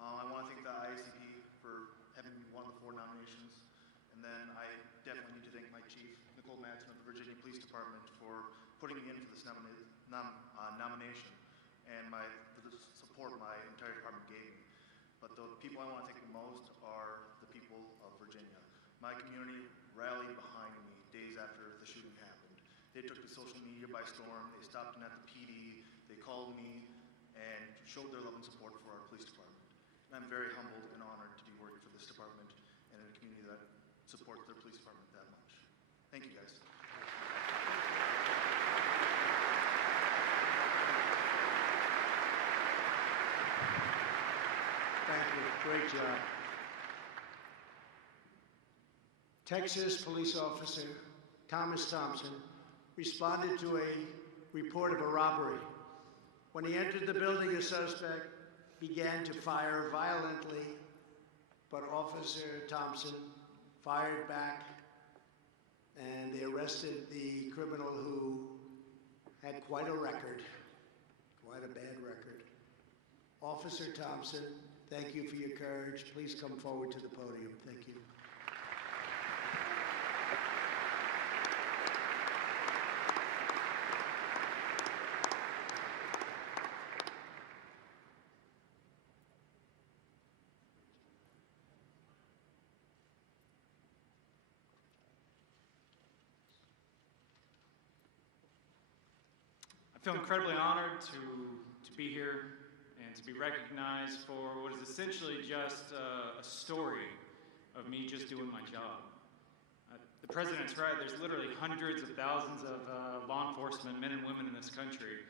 I want to thank the IACP for having me one of the 4 nominations, and then I definitely need to thank my chief, Nicole Madsen of the Virginia Police Department, for putting me in for this nomination, and for the support my entire department gave me. But the people I want to thank the most are the people of Virginia. My community rallied behind me days after the shooting happened. They took the social media by storm. They stopped in at the PD. They called me and showed their love and support for our police department. And I'm very humbled and honored to be working for this department and in a community that supports their police department that much. Thank you, guys. Thank you. Great job. Texas police officer Thomas Thompson responded to a report of a robbery. When he entered the building, a suspect began to fire violently, but Officer Thompson fired back, and they arrested the criminal who had quite a record, quite a bad record. Officer Thompson, thank you for your courage. Please come forward to the podium. Thank you. I feel incredibly honored to be here and to be recognized for what is essentially just a story of me just doing my job. The President's right, there's literally hundreds of thousands of law enforcement men and women in this country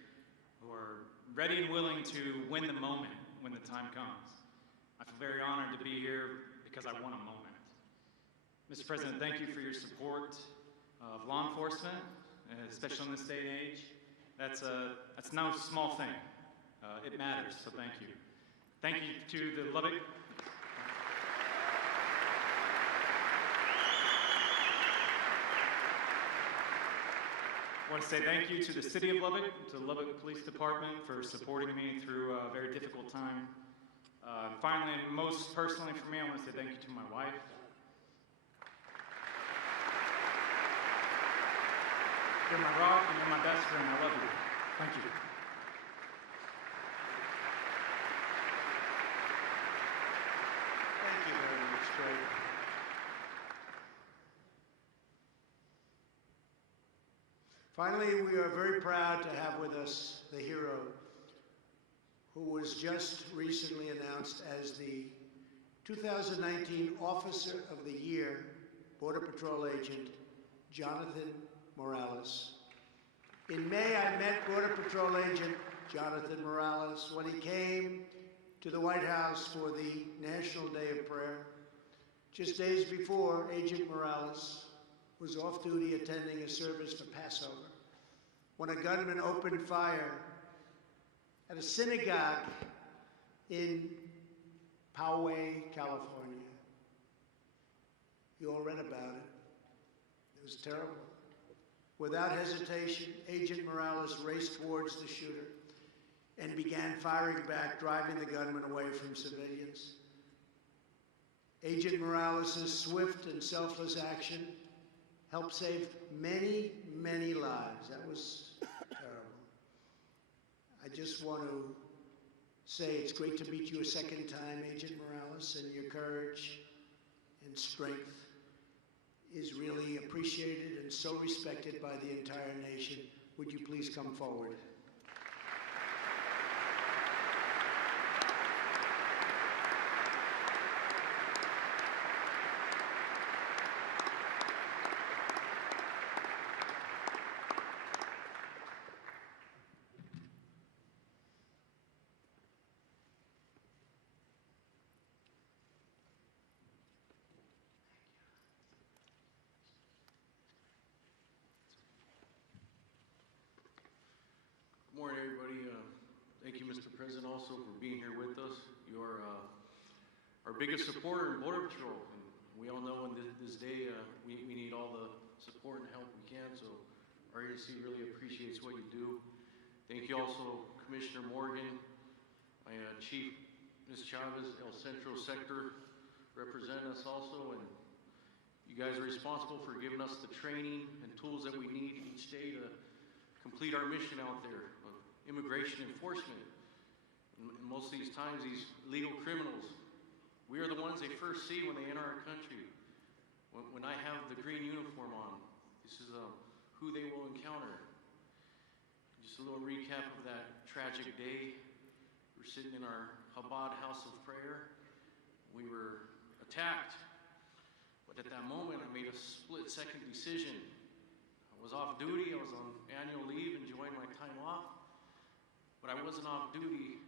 who are ready and willing to win the moment when the time comes. I feel very honored to be here because I want a moment. Mr. President, thank you for your support of law enforcement, especially in this day and age. That's no small thing. It matters, so thank you. Thank you to the Lubbock. I want to say thank you to the City of Lubbock, to the Lubbock Police Department for supporting me through a very difficult time. Finally, and most personally for me, I want to say thank you to my wife. You're my rock and you're my best friend. I love you. Thank you. Thank you very much, Greg. Finally, we are very proud to have with us the hero who was just recently announced as the 2019 Officer of the Year, Border Patrol Agent Jonathan Morales. In May, I met Border Patrol Agent Jonathan Morales when he came to the White House for the National Day of Prayer. Just days before, Agent Morales was off duty attending a service for Passover when a gunman opened fire at a synagogue in Poway, California. You all read about it. It was terrible. Without hesitation, Agent Morales raced towards the shooter and began firing back, driving the gunman away from civilians. Agent Morales' swift and selfless action helped save many, many lives. That was terrible. I just want to say it's great to meet you a second time, Agent Morales, and your courage and strength is really appreciated and so respected by the entire nation. Would you please come forward? Good morning, everybody. Thank you, Mr. President, also for being here with us. You are our biggest supporter in Border Patrol. And we all know in this day we need all the support and help we can, so our agency really appreciates what you do. Thank you also, Commissioner Morgan, my Chief, Ms. Chavez, El Centro Sector, representing us also, and you guys are responsible for giving us the training and tools that we need each day to complete our mission out there of immigration enforcement. And most of these times, these legal criminals, we are the ones they first see when they enter our country. When I have the green uniform on, this is who they will encounter. Just a little recap of that tragic day. We're sitting in our Chabad house of prayer. We were attacked. But at that moment, I made a split-second decision. I was off duty. I was on annual leave, enjoying my time off. But I wasn't off duty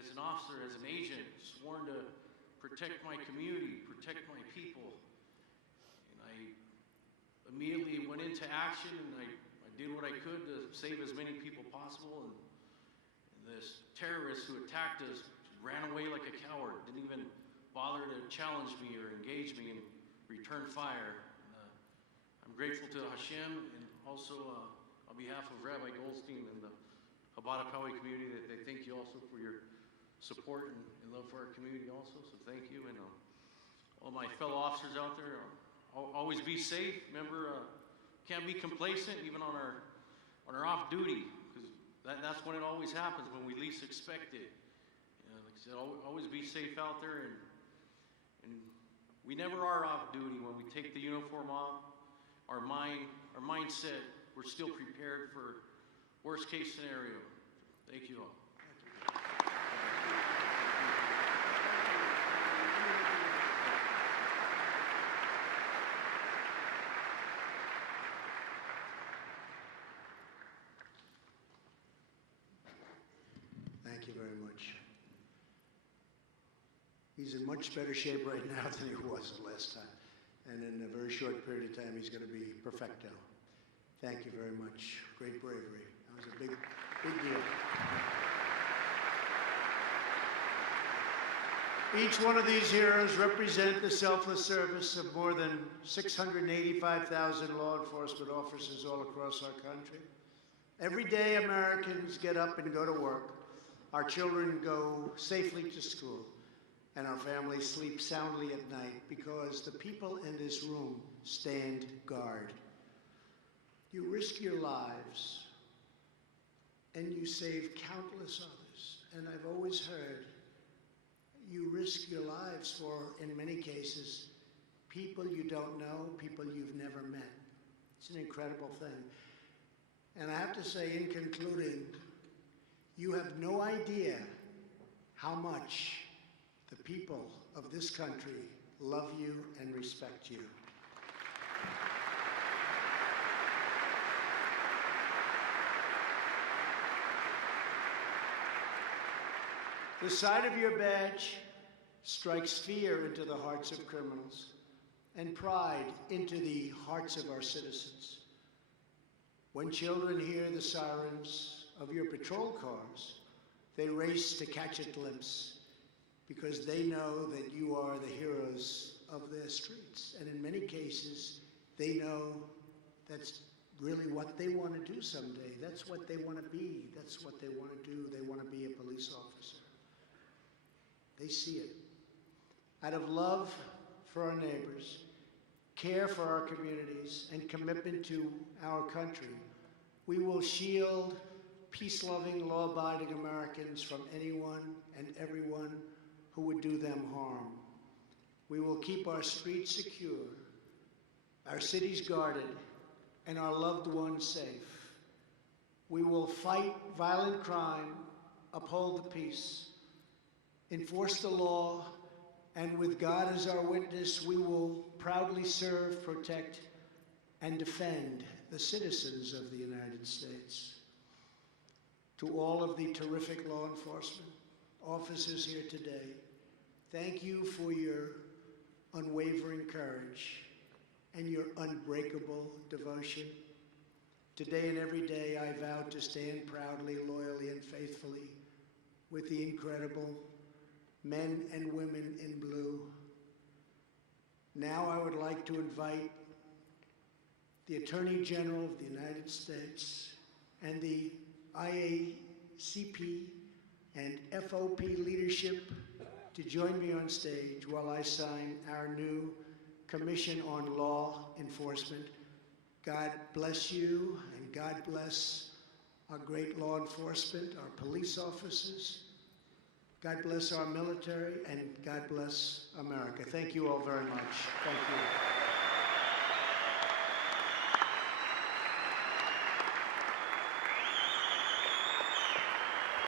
as an officer, as an agent, sworn to protect my community, protect my people. And I immediately went into action, and I did what I could to save as many people possible. And this terrorist who attacked us ran away like a coward, didn't even bother to challenge me or engage me and return fire. And, I'm grateful to Hashem and also on behalf of Rabbi Goldstein and the Chabad Akawi community that they thank you also for your support and love for our community also. So thank you. And all my fellow officers out there, always be safe. Remember, can't be complacent even on our off duty, because that's when it always happens, when we least expect it. Like I said, always be safe out there, and we never are off duty. When we take the uniform off, our mindset, we're still prepared for worst case scenario. Thank you all. Thank you very much. He's in much better shape right now than he was the last time. And in a very short period of time, he's going to be perfecto. Thank you very much. Great bravery. That was a big, big deal. Each one of these heroes represent the selfless service of more than 685,000 law enforcement officers all across our country. Every day, Americans get up and go to work. Our children go safely to school, and our families sleep soundly at night because the people in this room stand guard. You risk your lives, and you save countless others. And I've always heard you risk your lives for, in many cases, people you don't know, people you've never met. It's an incredible thing. And I have to say, in concluding, you have no idea how much the people of this country love you and respect you. The sight of your badge strikes fear into the hearts of criminals and pride into the hearts of our citizens. When children hear the sirens of your patrol cars, they race to catch a glimpse because they know that you are the heroes of their streets. And in many cases, they know that's really what they want to do someday. That's what they want to be. That's what they want to do. They want to be a police officer. They see it. Out of love for our neighbors, care for our communities, and commitment to our country, we will shield peace-loving, law-abiding Americans from anyone and everyone who would do them harm. We will keep our streets secure, our cities guarded, and our loved ones safe. We will fight violent crime, uphold the peace, enforce the law, and with God as our witness, we will proudly serve, protect, and defend the citizens of the United States. To all of the terrific law enforcement officers here today, thank you for your unwavering courage and your unbreakable devotion. Today and every day, I vow to stand proudly, loyally, and faithfully with the incredible men and women in blue. Now I would like to invite the Attorney General of the United States and the IACP and FOP leadership to join me on stage while I sign our new Commission on Law Enforcement. God bless you, and God bless our great law enforcement, our police officers. God bless our military, and God bless America. Thank you all very much. Thank you.